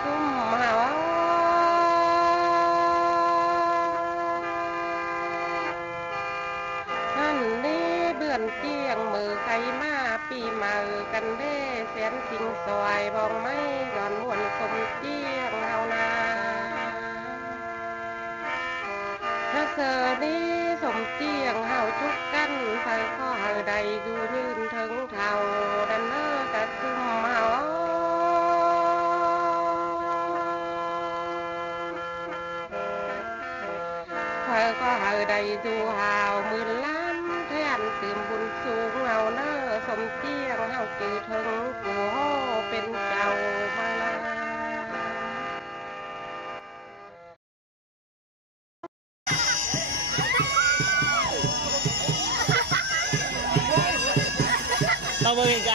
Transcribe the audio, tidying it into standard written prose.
ซุ่มเฮาฮันนี้เบื่อนเจียงมือไก่มาปีมากันเด้แสนสิงสวยบองไม่ก่อนมวนสมเจียงเฮานาถ้าเสอนี้สมเจียงเฮาจุกกันไปข้อเฮาใดดูยืนถึงเท่าดันเนอกะซุ่มเฮาเธอก็เฮาใดดูหาวหมื่นล้านแทนตื่มบุญสูงเฮาเนอสมเจียงเฮาจือถึงกูโฮเป็นเจ้ามาลา เราไม่เป็นใจ